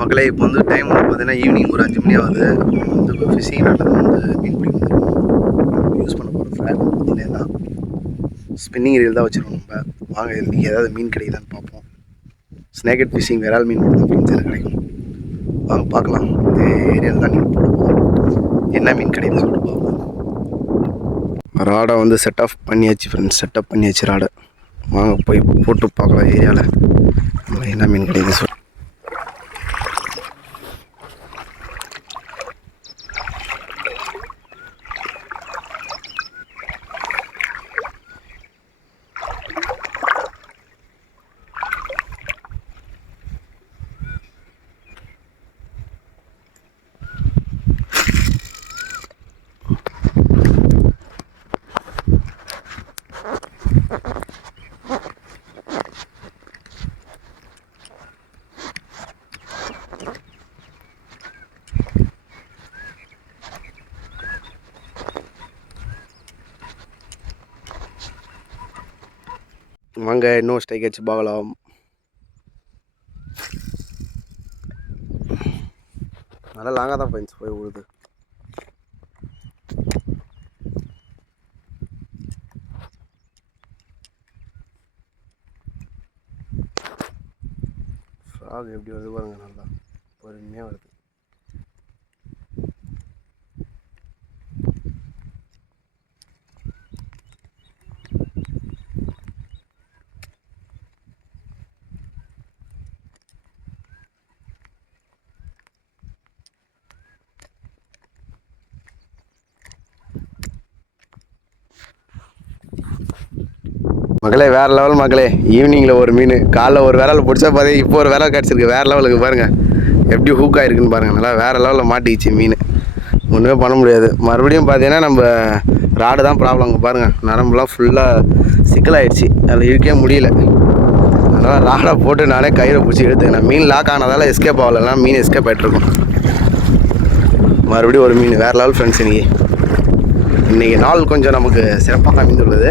மக்களே இப்போ வந்து டைம் வந்து பார்த்தீங்கன்னா ஈவினிங் ஒரு அஞ்சு மணி ஆகுது. வந்து ஃபிஷிங் நடந்து வந்து மீன் பிடிக்கும் யூஸ் பண்ண போகிற ஃப்ளாட் பார்த்தீங்கன்னா ஸ்பின்னிங் ரீல் தான் வச்சுருக்கோம் நம்ம. வாங்க இன்றைக்கி ஏதாவது மீன் கிடைக்குதான்னு பார்ப்போம். ஸ்னேக்கட் ஃபிஷிங் விரால் மீன் மட்டும் தான் ஃப்ரெண்ட்ஸ் எனக்கு கிடைக்கும். வாங்க பார்க்கலாம். இந்த ஏரியாவில் தான் நீங்கள் போடுவோம் என்ன மீன் கிடைக்குதுன்னு சொல்லிட்டு பார்ப்போம். ராடை வந்து செட் ஆஃப் பண்ணியாச்சு ஃப்ரெண்ட்ஸ் செட்டப் பண்ணியாச்சு ராடை. வாங்க போய் போட்டு பார்க்கலாம் ஏரியாவில் என்ன மீன் கிடைக்குது சொல்லி வாங்க இன்னும் ஸ்டைக் அடிச்சு பார்க்கலாம். நல்லா லாங்காக தான் போயிடுச்சு போய் விழுது ஃப்ராக் எப்படி வருது பாருங்க நல்லா பொறுமையாக வருது. மக்களே வேற லெவல் மக்களே. ஈவினிங்கில் ஒரு மீன் காலைல ஒரு விரல் பிடிச்சா பாதி இப்போ ஒரு விரல் கிடச்சிருக்கு. வேற லெவலுக்கு பாருங்க. எப்படி ஹூக் ஆயிருக்குன்னு பாருங்க. நல்லா வேற லெவலில் மாட்டிக்கிச்சு மீன். ஒன்றுமே பண்ண முடியாது. மறுபடியும் பார்த்தீங்கன்னா நம்ம ராடு தான் ப்ராப்ளம் பாருங்க. நரம்புலாம் ஃபுல்லாக சிக்கலாயிடுச்சு. அதில் இழுக்கவே முடியல. அதனால் ராடை போட்டு நானே கயிறை பிடிச்சி எடுத்துக்கினேன் மீன் லாக் ஆனதால் எஸ்கேப் ஆகலைன்னா மீன் எஸ்கேப் ஆகிட்ருக்கும் மறுபடியும் ஒரு மீன் வேறு லெவல் ஃப்ரெண்ட்ஸ் இன்னைக்கு. இன்றைக்கி நாள் கொஞ்சம் நமக்கு சிறப்பாக அமைந்துள்ளது.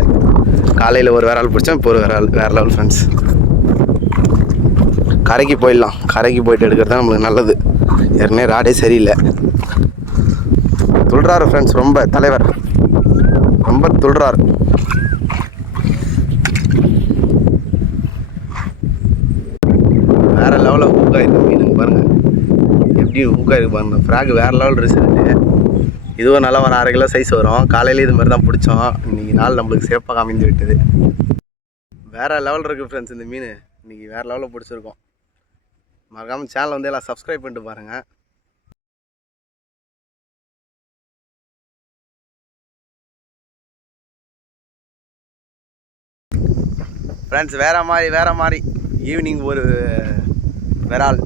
காலையில் ஒரு விரால் பிடிச்சோம் இப்போ ஒரு ஆள் வேறு லெவல் ஃப்ரெண்ட்ஸ் கரைக்கு போயிடலாம். கரைக்கு போயிட்டு எடுக்கிறது தான் நம்மளுக்கு நல்லது. ஏற்கனவே ராடே சரியில்லை. துள்றாரு ஃப்ரெண்ட்ஸ் ரொம்ப தலைவர். ரொம்ப துள்றாரு. வேற லெவலில் ஊக்காயிருக்கு மீனுக்கு பாருங்கள் எப்படி ஊக்காயிருக்கு பாருங்கள் ஃப்ராக் வேற லெவல் ரிசல்ட்டு இதுவும் நல்லா ஒரு அரை கிலோ சைஸ் வரும். காலையில் இது மாதிரி தான் பிடிச்சோம். இன்னைக்கு நாள் நம்மளுக்கு சேஃபாக அமைந்து விட்டது. வேறு லெவல் இருக்குது ஃப்ரெண்ட்ஸ் இந்த மீன். இன்னைக்கு வேறு லெவலில் பிடிச்சிருக்கோம். மறக்காமல் சேனலை வந்து எல்லாம் சப்ஸ்கிரைப் பண்ணிட்டு பாருங்கள் ஃப்ரெண்ட்ஸ் வேறு மாதிரி வேறு மாதிரி ஈவினிங் ஒரு விரால்.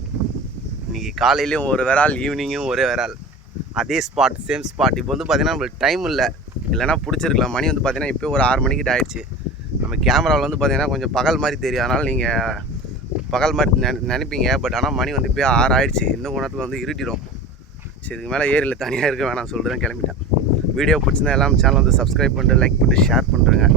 இன்னைக்கு காலையிலையும் ஒரு விரால் ஈவினிங்கும் ஒரே விரால். அதே ஸ்பாட் சேம் ஸ்பாட் இப்போ வந்து பார்த்தீங்கன்னா நம்மளுக்கு டைம் இல்லை. இல்லைனா பிடிச்சிருக்கலாம். மணி வந்து பார்த்தீங்கன்னா இப்போ ஒரு ஆறு மணிக்கிட்ட ஆயிடுச்சு. நம்ம கேமராவில் வந்து பார்த்தீங்கன்னா கொஞ்சம் பகல் மாதிரி தெரியும். அதனால் நீங்கள் பகல் மாதிரி நினை நினைப்பீங்க. பட் ஆனால் மணி வந்து இப்போ ஆறு ஆயிடுச்சு. இன்னும் குணத்தில் வந்து இருட்டிடும். சரி இதுக்கு மேலே ஏரியில் தனியாக இருக்க வேணாம் சொல்லிட்டு தான் கிளம்பிட்டேன். வீடியோ பிடிச்சிருந்தா எல்லாம் சேனல் வந்து சப்ஸ்கிரைப் பண்ணிட்டு லைக் பண்ணிட்டு ஷேர் பண்ணுறேங்க